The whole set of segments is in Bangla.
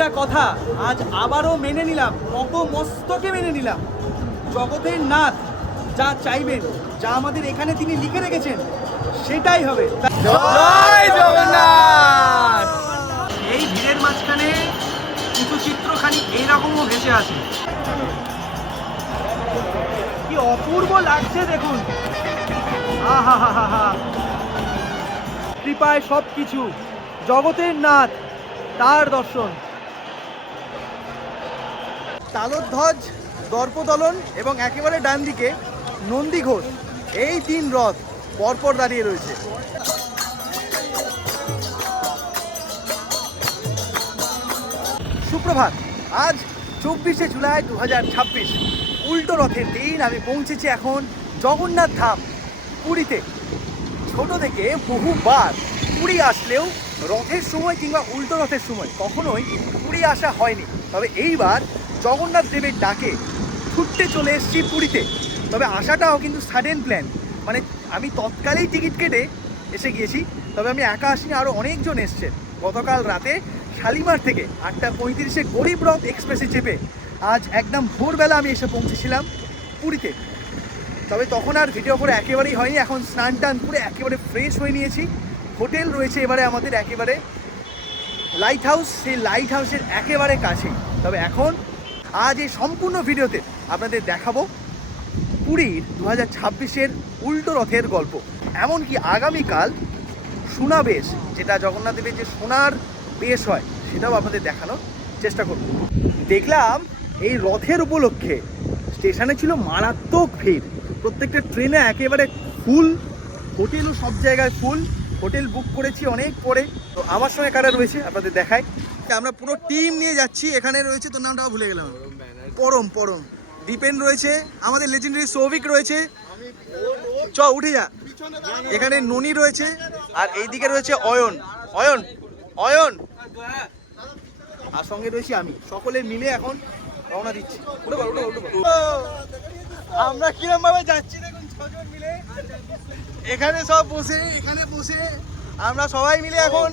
একটা কথা আজ আবারও মেনে নিলাম, নত মস্তকে মেনে নিলাম। জগতের নাথ যা চাইবেন, যা আমাদের এখানে তিনি লিখে রেখেছেন, সেটাই হবে। জয় জগন্নাথ। এই ভিড়ের মাঝখানে কিছু চিত্রখানি এইরকমও ভেসে আছে। কি অপূর্ব লাগছে দেখুন। আহা হা হা হা, কৃপায় সব কিছু, জগতের নাথ, তার দর্শন। তালধ্বজ, দর্পদলন এবং একেবারে ডান দিকে নন্দী ঘোষ, এই তিন রথ পরপর দাঁড়িয়ে রয়েছে। সুপ্রভাত, আজ 24শে জুলাই 2026, উল্টো রথের দিন। আমি পৌঁছেছি এখন জগন্নাথ ধাম পুরীতে। ছোট থেকে বহুবার পুরী আসলেও রথের সময় কিংবা উল্টো রথের সময় কখনোই পুরী আসা হয়নি। তবে এইবার জগন্নাথ দেবের ডাকে ছুটতে চলে এসেছি পুরীতে। তবে আসাটাও কিন্তু সাডেন প্ল্যান, মানে আমি তৎকালেই টিকিট কেটে এসে গিয়েছি। তবে আমি একা আসিনি, আরও অনেকজন এসছেন। গতকাল রাতে শালিমার থেকে 8:35-এ গরিব রথ এক্সপ্রেসে চেপে আজ একদম ভোরবেলা আমি এসে পৌঁছেছিলাম পুরীতে। তবে তখন আর ভিডিও করে একেবারেই হয়নি। এখন স্নান টান করে একেবারে ফ্রেশ হয়ে নিয়েছি। হোটেল রয়েছে এবারে আমাদের একেবারে লাইট হাউস, সেই লাইট হাউসের একেবারে কাছেই। তবে এখন আজ এই সম্পূর্ণ ভিডিওতে আপনাদের দেখাবো পুরীর 2026-এর উল্টো রথের গল্প। এমনকি আগামীকাল সোনা বেশ, যেটা জগন্নাথ দেবের যে সোনার বেশ হয়, সেটাও আপনাদের দেখানোর চেষ্টা করব। দেখলাম এই রথের উপলক্ষে স্টেশনে ছিল মারাত্মক ভিড়। প্রত্যেকটা ট্রেনে একেবারে ফুল, হোটেলও সব জায়গায় ফুল। হোটেল বুক করেছি অনেক পরে। তো আমার সঙ্গে কারা রয়েছে আপনাদের দেখাই। আমরা পুরো টিম নিয়ে যাচ্ছি। এখানে রয়েছে, তোর নামটাও ভুলে গেলাম, পরম দীপেন রয়েছে, আমাদের লেজেন্ডারি সৌভিক রয়েছে, চ উঠে যা, এখানে ননি রয়েছে, আর এইদিকে রয়েছে অয়ন, আর সঙ্গে রয়েছি আমি। সকলে মিলে এখন রওনা দিচ্ছি। আমরা কিরম ভাবে যাচ্ছি দেখুন, 6 জন মিলে এখানে সব বসে, এখানে বসে আমরা সবাই মিলে এখন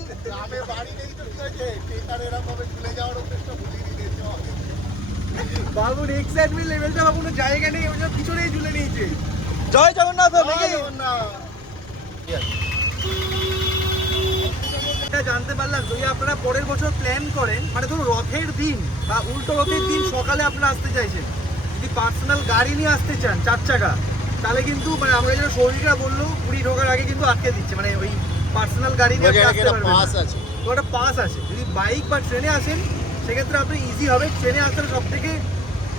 বাবুর এক্সাইটমেন্ট লেভেলটা কোনো জায়গা নেই, ওই পিছনেই ঝুলে নিয়েছে। জয় জগন্নাথ। এটা জানতে পারলাম, যদি আপনারা পরের বছর প্ল্যান করেন, মানে ধরুন রথের দিন বা উল্টো রথের দিন সকালে আপনারা আসতে চাইছেন, যদি পার্সোনাল গাড়ি নিয়ে আসতে চান 4 চাকা, তাহলে কিন্তু মানে আমরা যেটা সৌভিকরা বললো, পুরী ঢোকার আগে কিন্তু আটকে দিচ্ছে, মানে ওই পার্সোনাল গাড়ি নিয়ে আসতে পারবেন না। তো একটা পাস আছে। যদি বাইক বা ট্রেনে আসেন সেক্ষেত্রে আপনি ইজি হবে। ট্রেনে আসতে সব থেকে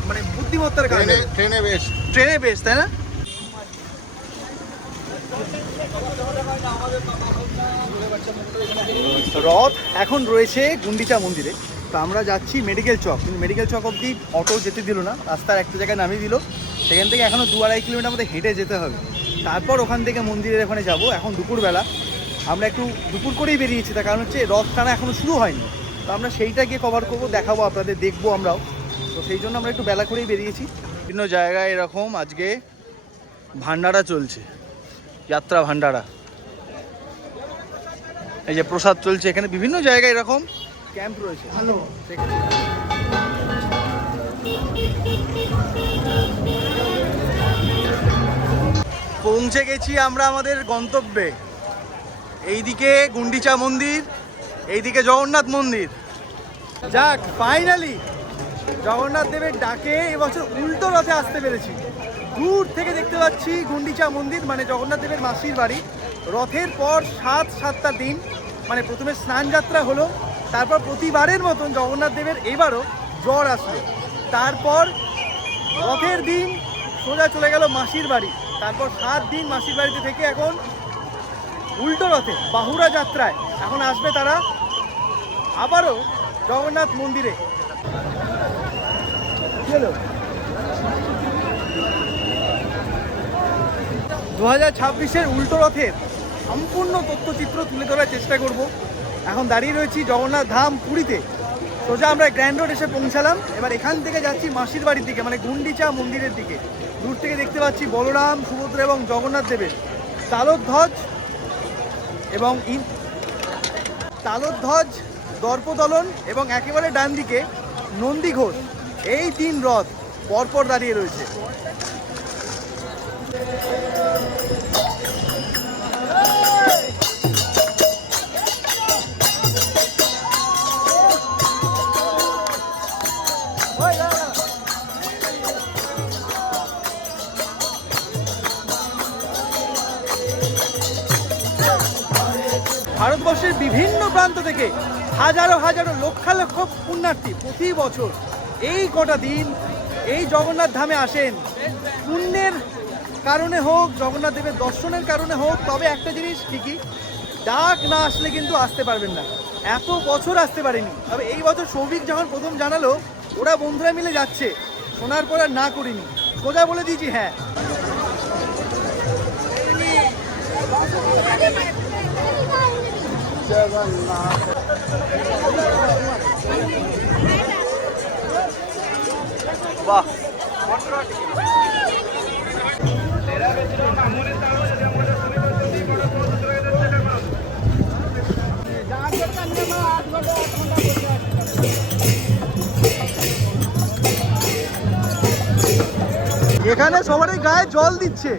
মানে বুদ্ধিমত্তার কারণে ট্রেনে বেশ, তাই না? রথ এখন রয়েছে গুন্ডিচা মন্দিরে। তো আমরা যাচ্ছি মেডিকেল চক, কিন্তু মেডিকেল চক অবধি অটো যেতে দিল না, রাস্তার একটা জায়গায় নামিয়ে দিল। সেখান থেকে এখনও 2-2.5 কিলোমিটার আমাদের হেঁটে যেতে হবে। তারপর ওখান থেকে মন্দিরের ওখানে যাব। এখন দুপুরবেলা, আমরা একটু দুপুর করেই বেরিয়েছি, তার কারণ হচ্ছে রথ টানা এখনও শুরু হয়নি। তো আমরা সেইটা গিয়ে কভার করবো, দেখাবো আপনাদের, দেখবো আমরাও। তো সেই জন্য আমরা একটু বেলা করেই বেরিয়েছি। বিভিন্ন জায়গায় এরকম আজকে ভান্ডারা চলছে, যাত্রা ভান্ডারা। এই যে প্রসাদ চলছে, এখানে বিভিন্ন জায়গায় এরকম ক্যাম্প রয়েছে। হ্যালো, পৌঁছে গেছি আমরা আমাদের গন্তব্যে। এইদিকে গুন্ডিচা মন্দির, এইদিকে জগন্নাথ মন্দির। যাক, ফাইনালি জগন্নাথ দেবের ডাকে এবছর উল্টো রথে আসতে পেরেছি। দূর থেকে দেখতে পাচ্ছি গুন্ডিচা মন্দির, মানে জগন্নাথ দেবের মাসির বাড়ি। রথের পর 7টা দিন, মানে প্রথমে স্নান যাত্রা হলো, তারপর প্রতিবারের মতন জগন্নাথ দেবের এবারও জ্বর আসলো। তারপর রথের দিন সোজা চলে গেল মাসির বাড়ি। তারপর 7 দিন মাসির বাড়িতে থেকে এখন উল্টো রথে বাহুড়া যাত্রায় এখন আসবে তারা আবারও জগন্নাথ মন্দিরে। 2026-এর উল্টো রথের সম্পূর্ণ তথ্যচিত্র তুলে ধরার চেষ্টা করব। এখন দাঁড়িয়ে রয়েছি জগন্নাথ ধাম পুরীতে। সোজা আমরা গ্র্যান্ড রোড এসে পৌঁছালাম। এবার এখান থেকে যাচ্ছি মাসির বাড়ির দিকে, মানে গুন্ডিচা মন্দিরের দিকে। দূর থেকে দেখতে পাচ্ছি বলরাম, সুভদ্রা এবং জগন্নাথ দেবের তালধ্বজ এবং দর্পদলন এবং একেবারে ডান দিকে নন্দী ঘোষ, এই 3 রথ পরপর দাঁড়িয়ে রয়েছে। ভারতবর্ষের বিভিন্ন প্রান্ত থেকে হাজারো হাজারো লক্ষ লক্ষ পুণ্যার্থী প্রতি বছর এই কটা দিন এই জগন্নাথ ধামে আসেন। পুণ্যের কারণে হোক, জগন্নাথ দেবের দর্শনের কারণে হোক, তবে একটা জিনিস ঠিকই, ডাক না আসলে কিন্তু আসতে পারবেন না। এত বছর আসতে পারেনি, তবে এই বছর সৌভিক যখন প্রথম জানালো ওরা বন্ধুরা মিলে যাচ্ছে, শোনার পর আর না করিনি, সোজা বলে দিয়েছি হ্যাঁ। বাহ, এখানে সবারই গায়ে জল দিচ্ছে,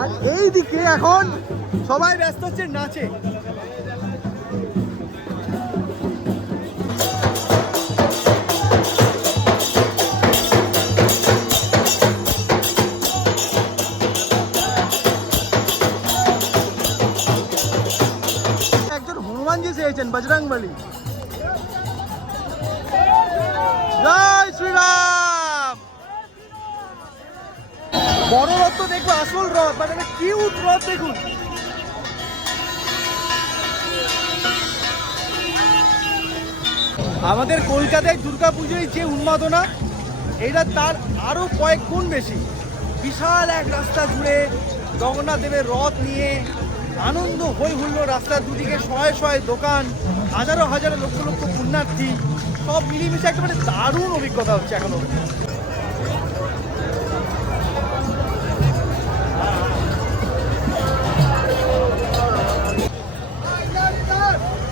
আর এই দিকে এখন সবাই ব্যস্ত হচ্ছে নাচে। একজন হনুমানজি চেয়েছেন, বজরংবলী। জয় শ্রীরাম। বড় রথ তো দেখবো, আসল রথ, মানে কিউট রথ দেখুন। আমাদের কলকাতায় দুর্গাপুজোয় যে উন্মাদনা, এটা তার আরো কয়েক গুণ বেশি। বিশাল এক রাস্তা জুড়ে জগন্নাথ দেবের রথ নিয়ে আনন্দ হই হুল্লোড়, রাস্তার দুদিকে শয়ে শয়ে দোকান, হাজারো হাজারো লক্ষ লক্ষ পুণ্যার্থী, সব মিলিমিশে একেবারে দারুণ অভিজ্ঞতা হচ্ছে এখনো।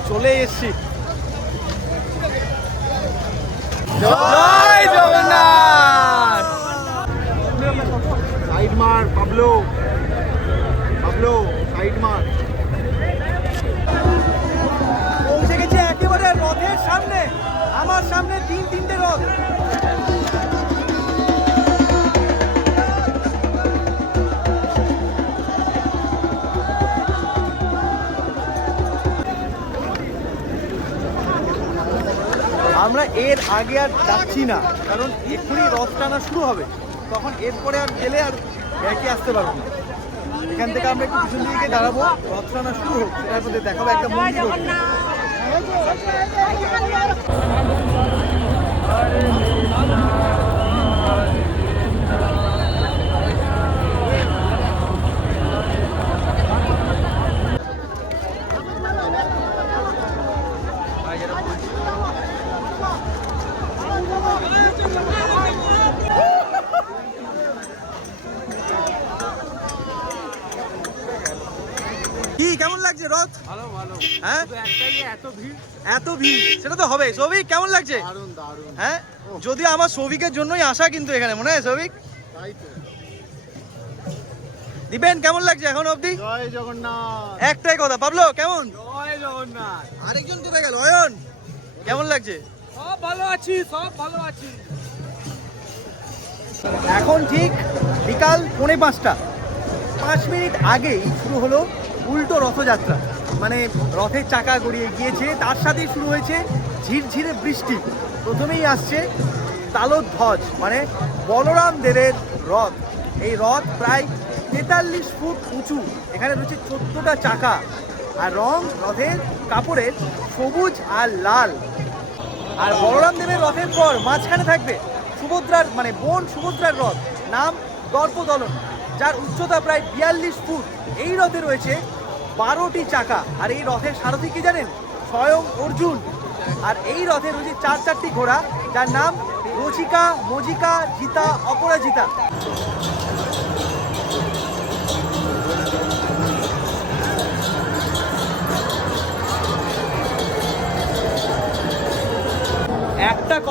চলে এসছি। জয় জগন্নাথ। সাইড মার পাবলো, পাবলো সাইড মার। পৌঁছে গেছে একেবারে রথের সামনে, আমার সামনে তিনটে রথ। আমরা এর আগে আর যাচ্ছি না, কারণ এক্ষুনি রথ টানা শুরু হবে, তখন এরপরে আর গেলে আর ব্যাকে আসতে পারবো না। এখান থেকে আমরা একটু পিছন দিকে দাঁড়াবো, রথ টানা শুরু হোক, সেটার মধ্যে দেখাবো একটা মন্দির। কি কেমন লাগছে রথ? ভালো ভালো। হ্যাঁ, একটাই এত ভিড়। এত ভিড়, সেটা তো হবে। সৌভিক কেমন লাগছে? দারুণ দারুণ। হ্যাঁ, যদিও আমার সৌভিকের জন্যই আসা কিন্তু এখানে, মনে হয় সৌভিক? তাই তো। দিবেন কেমন লাগছে এখন অবধি? জয় জগন্নাথ। একটাই কথা, পাবলো কেমন? জয় জগন্নাথ। আরেকজন কোথায় গেল? অয়ন কেমন লাগছে? সব ভালো আছি, সব ভালো আছি। এখন ঠিক বিকাল 4:45, 5 মিনিট আগেই শুরু হলো উল্টো রথযাত্রা। মানে রথের চাকা গড়িয়ে গিয়েছে, তার সাথেই শুরু হয়েছে ঝিরঝিরে বৃষ্টি। প্রথমেই আসছে তালধ্বজ, মানে বলরাম দেবের রথ। এই রথ প্রায় 43 ফুট উঁচু, এখানে রয়েছে 14টা চাকা, আর রং রথের কাপড়ের সবুজ আর লাল। আর বলরাম দেবের রথের পর মাঝখানে থাকবে সুভদ্রার, মানে বোন সুভদ্রার রথ, নাম দর্পদলন, যার উচ্চতা প্রায় 42 ফুট। এই রথে রয়েছে 12টি চাকা, আর এই রথের সারথি কি জানেন? স্বয়ং অর্জুন। আর এই রথে রয়েছে 4টি ঘোড়া, যার নাম রচিকা, মজিকা, জিতা, অপরাজিতা।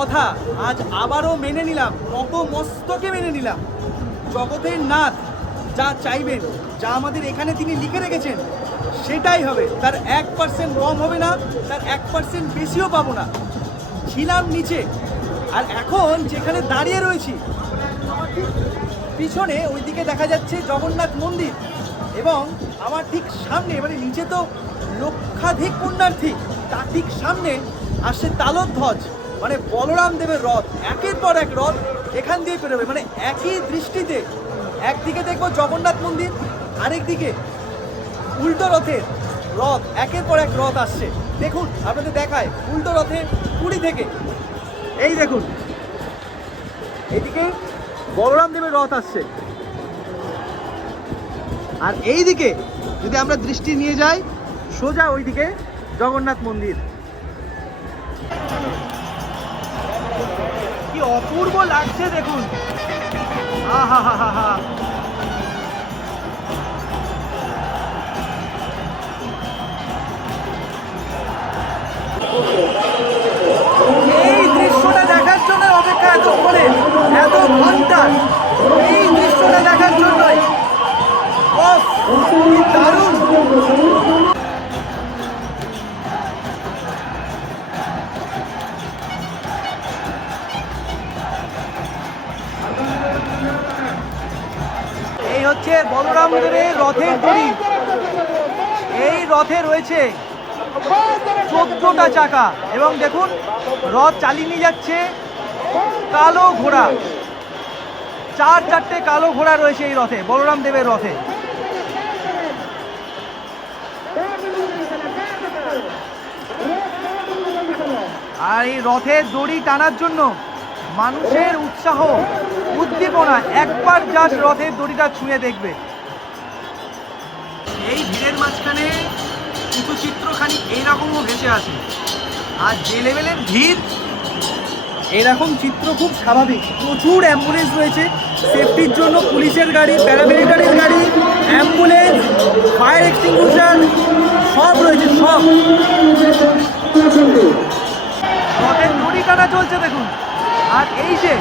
কথা আজ আবারও মেনে নিলাম, নত মস্তকে মেনে নিলাম। জগতের নাথ যা চাইবেন, যা আমাদের এখানে তিনি লিখে রেখেছেন সেটাই হবে। তার 1% কম হবে না, তার 1% বেশিও পাবো না। ছিলাম নিচে, আর এখন যেখানে দাঁড়িয়ে রয়েছি পিছনে ওইদিকে দেখা যাচ্ছে জগন্নাথ মন্দির, এবং আমার ঠিক সামনে, মানে নিচে তো লক্ষাধিক পুণ্যার্থী, তার ঠিক সামনে আসছে তালধ্বজ, মানে বলরাম দেবের রথ। একের পর এক রথ এখান দিয়ে পেরোবে, মানে একই দৃষ্টিতে একদিকে দেখবো জগন্নাথ মন্দির, আরেকদিকে উল্টো রথের রথ, একের পর এক রথ আসছে। দেখুন, আপনাদের দেখায় উল্টো রথে পুরী থেকে, এই দেখুন এইদিকে বলরাম দেবের রথ আসছে, আর এইদিকে যদি আমরা দৃষ্টি নিয়ে যাই সোজা ওইদিকে জগন্নাথ মন্দির। কি অপূর্ব লাগছে দেখুন, আহা হা হা হা। এই দৃশ্যটা দেখার জন্য অপেক্ষা এতক্ষণে, এত ঘন্টা, এই দৃশ্যটা দেখার জন্যই। ওফ, কি দারুণ! এই হচ্ছে বলরাম দেবের রথের দড়ি। এই রথে রয়েছে 14টা চাকা, এবং দেখুন রথ চালিয়ে নিয়ে যাচ্ছে কালো ঘোড়া। 4-4টে কালো ঘোড়া রয়েছে এই রথে, বলরাম দেবের রথে। আর এই রথের দড়ি টানার জন্য মানুষের উৎসাহ, উদ্দীপনা, একবার জাস্ট রথের দড়িটা ছুঁয়ে দেখবে। এই ভিড়ের মাঝখানে কিছু চিত্রখানি এইরকমও ভেসে আসে, আর যে লেভেলের ভিড়, এরকম চিত্র খুব স্বাভাবিক। প্রচুর অ্যাম্বুলেন্স রয়েছে সেফটির জন্য, পুলিশের গাড়ি, প্যারামিলিটারির গাড়ি, অ্যাম্বুলেন্স, ফায়ার এক্সটিংগুইশার সব রয়েছে, সব। রথের দড়ি টানা চলছে দেখুন। আর এই যে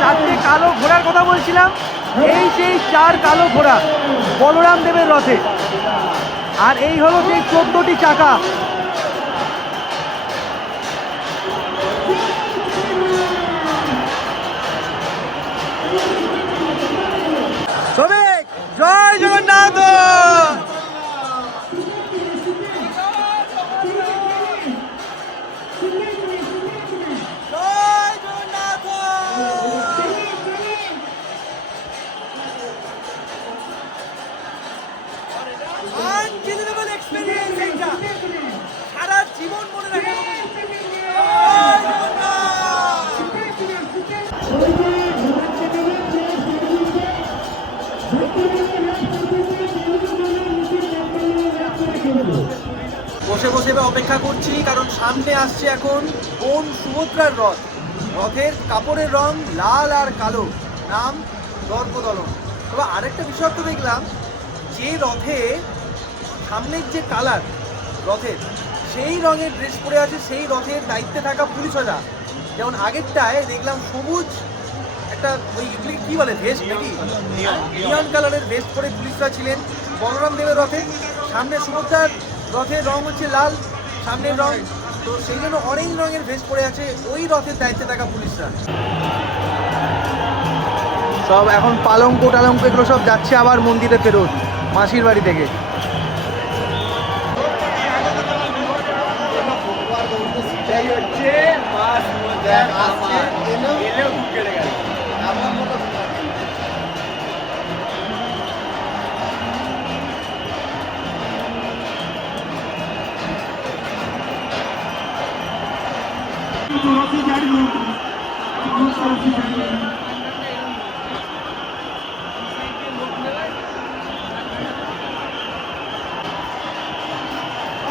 4টে কালো ঘোড়ার কথা বলছিলাম, এই সেই 4 কালো ঘোড়া বলরাম দেবের রথে। আর এই হলো সেই 14টি চাকা। শ্রমিক, জয় জগন্নাথ। আনবিলিভেবল এক্সপেরিয়েন্স এইটা, সারা জীবন মনে রাখবে। বসে বসে অপেক্ষা করছি, কারণ সামনে আসছে এখন বোন সুভদ্রার রথ। রথের কাপড়ের রং লাল আর কালো, নাম দর্পদলন। তবে আরেকটা বিষয় তো দেখলাম, যে রথে সামনের যে কালার রথের, সেই রঙের ড্রেস পরে আছে সেই রথের দায়িত্বে থাকা পুলিশরা। যেমন আগেরটায় দেখলাম সবুজ একটা, ওই কি বলে, ভেস্ট নাকি, নিয়ন কালারের ভেস্ট পরে পুলিশরা ছিলেন বলরাম দেবের রথে। সামনে সুভদ্রার রথের রং হচ্ছে লাল, সামনের রং, তো সেই জন্য অরেঞ্জ রঙের ভেস্ট পরে আছে ওই রথের দায়িত্বে থাকা পুলিশরা। সব এখন পালঙ্ক টালঙ্ক এগুলো সব যাচ্ছে আবার মন্দিরে ফেরত, মাসির বাড়ি থেকে।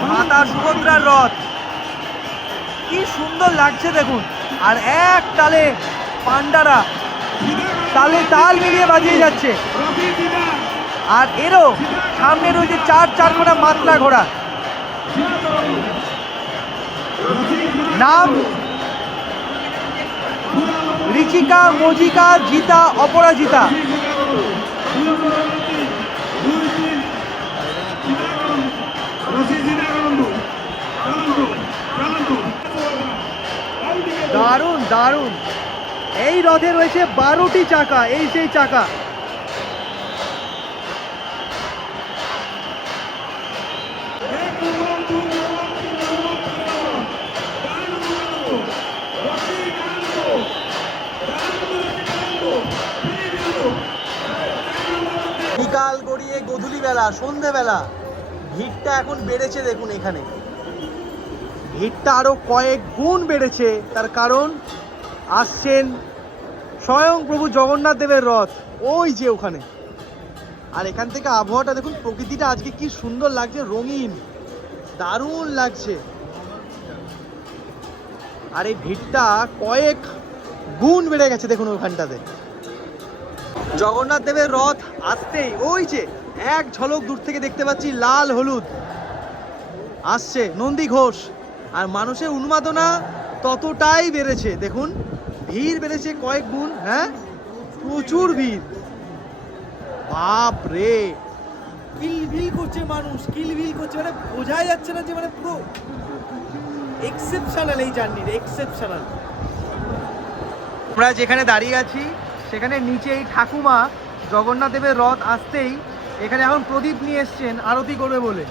মাতা সুভদ্রার রথ, কি সুন্দর লাগছে দেখুন। আর এক তালে পান্ডারা তালে তাল মিলিয়ে বাজিয়ে যাচ্ছে। আর এরও সামনে রয়েছে 4 মাতলা ঘোড়া, নাম ঋচিকা, মজিকা, জিতা, অপরাজিতা। দারুণ দারুণ। এই রথে রয়েছে 12টি চাকা, এই সেই চাকা। বিকাল গড়িয়ে গধূলি বেলা, সন্ধেবেলা ভিড়টা এখন বেড়েছে। দেখুন এখানে ভিড়টা আরো কয়েক গুণ বেড়েছে। তার কারণ আসছেন স্বয়ং প্রভু জগন্নাথ দেবের রথ, ওই যে ওখানে। আর এখান থেকে আবহাওয়াটা দেখুন, প্রকৃতিটা আজকে কি সুন্দর লাগছে, রঙিন, দারুণ লাগছে। আর এই ভিড়টা কয়েক গুণ বেড়ে গেছে দেখুন ওখানটাতে। জগন্নাথ দেবের রথ আসতেই ওই যে এক ঝলক দূর থেকে দেখতে পাচ্ছি লাল হলুদ আসছে নন্দী ঘোষ। আর মানুষের উন্মাদনা ততটাই বেড়েছে। দেখুন ভিড় বেড়েছে কয়েক গুণ। হ্যাঁ, প্রচুর ভিড়, বাপ রে। কিলবিল করছে মানুষ, কিলবিল করছে, মানে বোঝাই যাচ্ছে না যে মানে পুরো এক্সেপশনাল এই জার্নির, এক্সেপশনাল। আমরা যেখানে দাঁড়িয়ে আছি সেখানে নিচে এই ঠাকুমা জগন্নাথ দেবের রথ আসতেই এখানে এখন প্রদীপ নিয়ে এসছেন আরতি করবে বলে।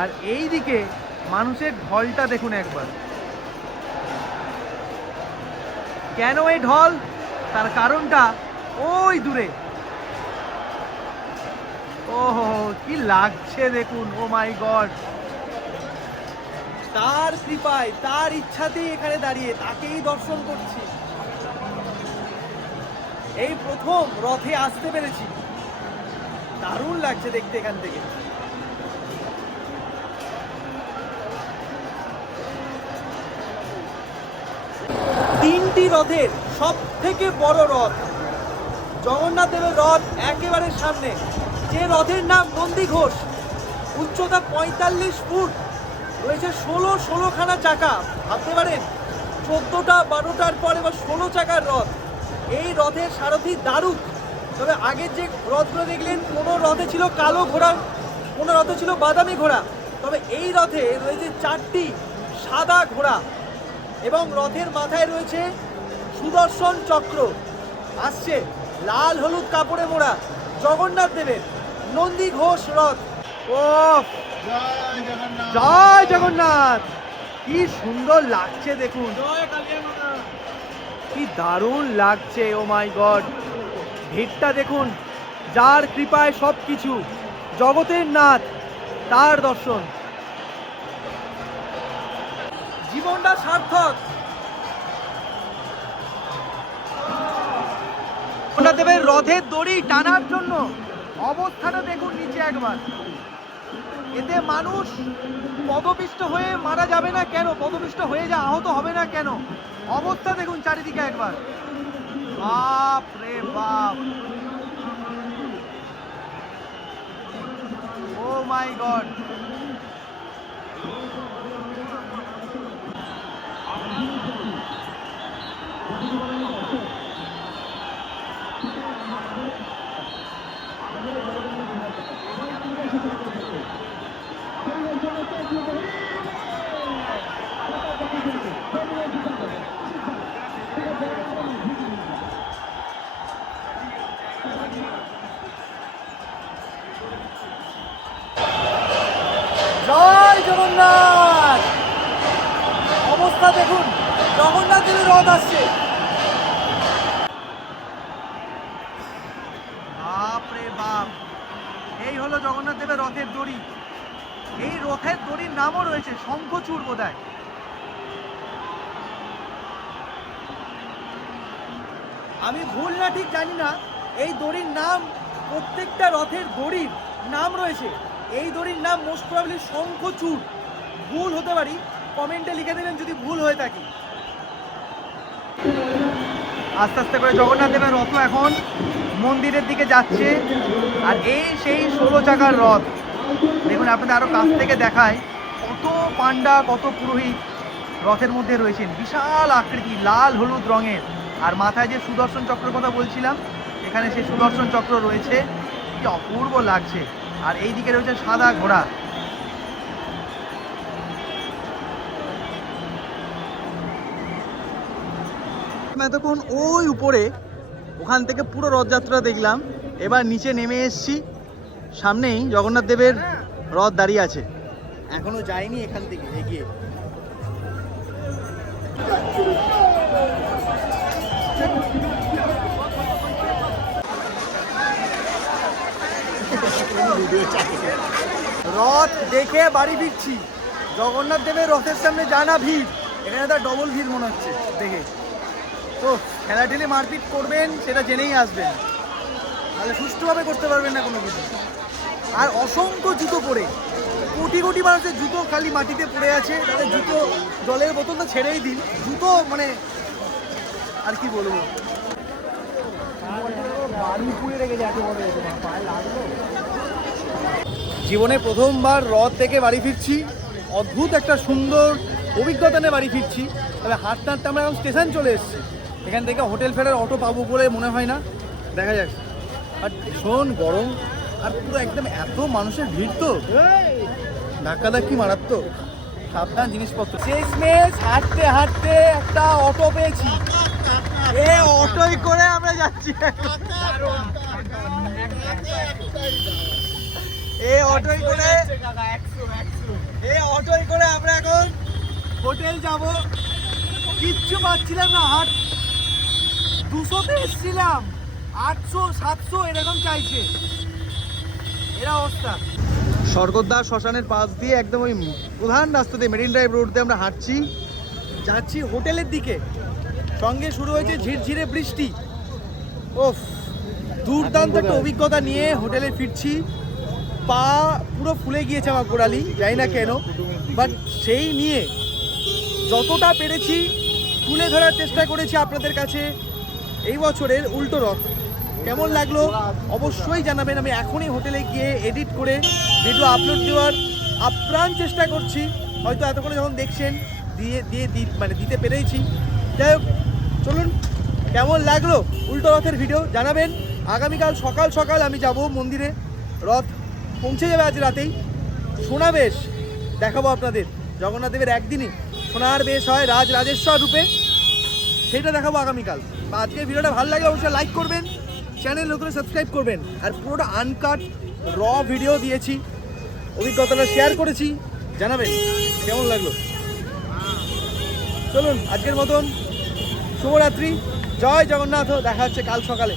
আর এই দিকে মানুষের ঢলটা দেখুন একবার। কেন এই ঢল, তার কারণটা ওই দূরে। ওহো, কি লাগছে দেখুন, ও মাই গড। তার কৃপায়, তার ইচ্ছাতেই এখানে দাঁড়িয়ে তাকেই দর্শন করছি। এই প্রথম রথে আসতে পেরেছি, দারুণ লাগছে দেখতে এখান থেকে। তিনটি রথের সব থেকে বড় রথ জগন্নাথ দেবের রথ একেবারে সামনে, যে রথের নাম নন্দী ঘোষ। উচ্চতা 45 ফুট, রয়েছে 16খানা চাকা। ভাবতে পারেন 14টা 12টার পরে বা 16 চাকার রথ। এই রথের সারথি দারুক। তবে আগের যে রথগুলো দেখলেন, কোনো রথে ছিল কালো ঘোড়া, কোনো রথে ছিল বাদামি ঘোড়া। তবে এই রথে রয়েছে 4টি সাদা ঘোড়া এবং রথের মাথায় রয়েছে সুদর্শন চক্র। আসছে লাল হলুদ কাপড়ে মোড়া জগন্নাথ দেবের নন্দী ঘোষ রথ। ও জয় জগন্নাথ, কি সুন্দর লাগছে দেখুন, কি দারুণ লাগছে। ও মাই গড, ভিড়টা দেখুন। যার কৃপায় সব কিছু, জগতের নাথ, তার দর্শন, জীবনটা সার্থক। জগন্নাথ দেবের রথের দড়ি টানার জন্য অবস্থাটা দেখুন নিচে একবার। এতে মানুষ পদপিষ্ট হয়ে মারা যাবে না কেন, পদপিষ্ট হয়ে যা আহত হবে না কেন, অবস্থা দেখুন চারিদিকে একবার। বাপ রে বাপ, ও মাই গড। জয় জগন্নাথ, অবস্থা দেখুন, জগন্নাথ দেবের রথ আসছে। বাপ রে বাপ, এই হলো জগন্নাথ দেবের রথের দড়ি। এই রথের দড়ির নামও রয়েছে শঙ্খচূড় বোধহয়। আমি ভুল না ঠিক জানি না, এই দড়ির নাম, প্রত্যেকটা রথের দড়ির নাম রয়েছে। এই দড়ির নাম মোস্ট প্রবাবলি শঙ্খচূড়। ভুল হতে পারি, কমেন্টে লিখে দেবেন যদি ভুল হয়ে থাকি। আস্তে আস্তে করে জগন্নাথ দেবের রথ এখন মন্দিরের দিকে যাচ্ছে। আর এই সেই 16 চাকার রথ দেখুন, আপনাদের আরো কাছ থেকে দেখায় কত পান্ডা, কত পুরোহিত রথের মধ্যে রয়েছেন। বিশাল আকৃতি, লাল হলুদ রঙের। আর মাথায় যে সুদর্শন চক্রের কথা বলছিলাম, এখানে সেই সুদর্শন চক্র রয়েছে, কি অপূর্ব লাগছে। আর এই দিকে রয়েছে সাদা ঘোড়া। এতক্ষণ ওই উপরে ওখান থেকে পুরো রথযাত্রা দেখলাম, এবার নিচে নেমে এসছি, সামনেই জগন্নাথ দেবের রথ দাঁড়িয়ে আছে, এখনো যায়নি এখান থেকে এগিয়ে। রথ দেখে বাড়ি ফিরছি, জগন্নাথ দেবের রথের সামনে জানা ভিড়, এখানে তার ডবল ভিড় মনে হচ্ছে দেখে। তো ঠেলাঠেলি মারপিট করবেন সেটা জেনেই আসবেন, তাহলে সুষ্ঠুভাবে করতে পারবেন না কোনো কিছু। আর অসংখ্য জুতো পরে, কোটি কোটি মানুষের জুতো খালি মাটিতে পড়ে আছে, তাদের জুতো, জলের বোতল তো ছেড়েই দিন, জুতো মানে আর কি বলবো, জীবনে প্রথমবার রথ থেকে বাড়ি ফিরছি, অদ্ভুত একটা সুন্দর অভিজ্ঞতা নিয়ে বাড়ি ফিরছি। তবে হাঁটতে হাঁটতে আমরা এখন স্টেশন চলে এসেছি, এখান থেকে হোটেল ফেরার অটো পাবো বলে মনে হয় না, দেখা যাক। আর ভীষণ গরম, আর পুরো একদম এত মানুষের ভিড়, তো ধাক্কাধাক্কি মারাত্মক, সাবধান জিনিসপত্র। শেষমেশ হাঁটতে হাঁটতে একটা অটো পেয়েছি, এ অটোই করে আমরা যাচ্ছি, অটোই করে আমরা এখন হোটেল যাব। কিচ্ছু পাচ্ছিলাম না, 200-তে এসেছিলাম, 800-700 এরকম চাইছে, এর অবস্থা। স্বর্গদ্বার শ্মশানের পাশ দিয়ে একদম ওই প্রধান রাস্তা দিয়ে, মেরিন ড্রাইভ রোড দিয়ে আমরা হাঁটছি, যাচ্ছি হোটেলের দিকে। সঙ্গে শুরু হয়েছে ঝিরঝিরে বৃষ্টি। ওফ, দুর্দান্ত একটা অভিজ্ঞতা নিয়ে হোটেলে ফিরছি। পা পুরো ফুলে গিয়েছে আমার গোড়ালি, জানি না কেন, বাট সেই নিয়ে যতটা পেরেছি তুলে ধরার চেষ্টা করেছি আপনাদের কাছে এই বছরের উল্টো রথ। কেমন লাগলো অবশ্যই জানাবেন। আমি এখনই হোটেলে গিয়ে এডিট করে ভিডিও আপলোড দেওয়ার আপ্রাণ চেষ্টা করছি। হয়তো এতক্ষণে যখন দেখছেন দিতে পেরেছি। যাই হোক, চলুন, কেমন লাগলো উল্টো রথের ভিডিও জানাবেন। আগামীকাল সকাল সকাল আমি যাব মন্দিরে, রথ পৌঁছে যাবে আজ রাতেই। সোনা বেশ দেখাবো আপনাদের, জগন্নাথ দেবের একদিনই সোনার বেশ হয় রাজরাজেশ্বর রূপে, সেটা দেখাবো আগামীকাল। আজকের ভিডিওটা ভালো লাগলে অবশ্যই লাইক করবেন, চ্যানেল নতুন সাবস্ক্রাইব করবেন। আর পুরোটা আনকাট র ভিডিও দিয়েছি, অভিজ্ঞতাটা শেয়ার করেছি, জানাবেন কেমন লাগলো। চলুন, আজকের মতন শুভরাত্রি, জয় জগন্নাথ, দেখা হচ্ছে কাল সকালে।